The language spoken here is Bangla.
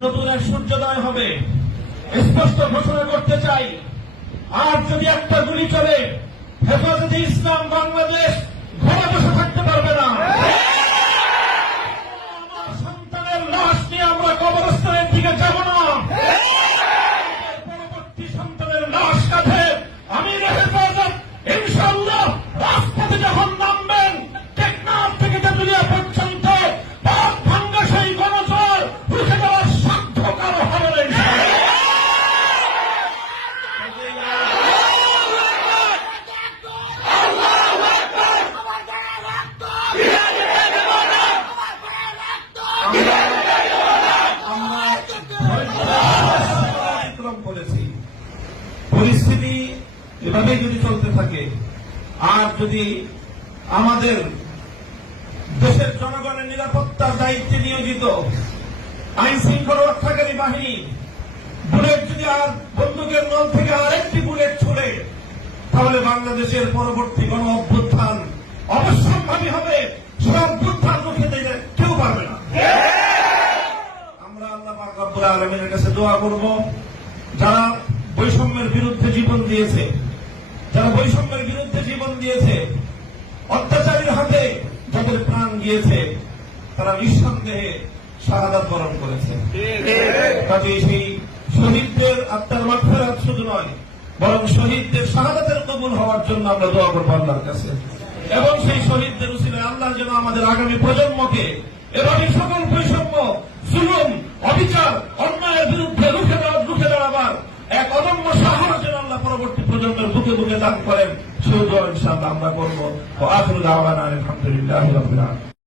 নতুন এক সূর্যোদয় হবে, স্পষ্ট ঘোষণা করতে চাই। আর যদি একটা গুলি চলে, হেফাজতে ইসলাম বাংলাদেশ ঘরে বসে থাকতে পারবে না। আমার সন্তানের লাশ নিয়ে আমরা কবরস্থানের দিকে যাব না। পরবর্তী সন্তানের লাশ কাঁধে আমির হেফাজত ইনশাআল্লাহ রাজপথে যখন নামবেন, টেকনাফ থেকে তেঁতুলিয়া পর্যন্ত পথ ভাঙ্গা সেই গণজোয়ার রুখে দেওয়ার সাধ্য কারো হবে না। পরিস্থিতি এভাবেই যদি চলতে থাকে, আর যদি আমাদের দেশের জনগণের নিরাপত্তার দায়িত্বে নিয়োজিত আইন শৃঙ্খলা রক্ষাকারী বাহিনী বুলেট যদি আর বন্দুকের নল থেকে আরেকটি বুলেট ছুড়ে, তাহলে বাংলাদেশের পরবর্তী গণ অভ্যুত্থান অবশ্যম্ভাবী হবে। সে অভ্যুত্থান রুখে দিতে কেউ পারবে না। আমরা আল্লাহ পাক রব্বুল আলামিনের কাছে দোয়া করব, যারা বৈষম্যের বিরুদ্ধে জীবন দিয়েছে, অত্যাচারীর হাতে যাদের প্রাণ গিয়েছে, তারা নিঃসন্দেহে শাহাদাত বরণ করেছে। কাজে সেই শহীদদের আত্মার মাগফিরাত শুধু নয়, বরং শহীদদের শাহাদাতের কবুল হওয়ার জন্য আমরা দোয়া করবো আল্লাহর কাছে। এবং সেই শহীদদের উসিলায় আল্লাহ যেন আমাদের আগামী প্রজন্মকে এভাবে সকল বৈষম্য, জুলুম, অবিচার, অন্যায়ের বিরুদ্ধে রুখে দাঁড়াবার এক অদম্য সাহস যেন আল্লাহ পরবর্তী প্রজন্মের বুকে বুকে দান করেন, সেই দোয়া ইনশাআল্লাহ আমরা করবো। আখিরু দাওয়ানা আলহামদুলিল্লাহি রাব্বিল আলামিন।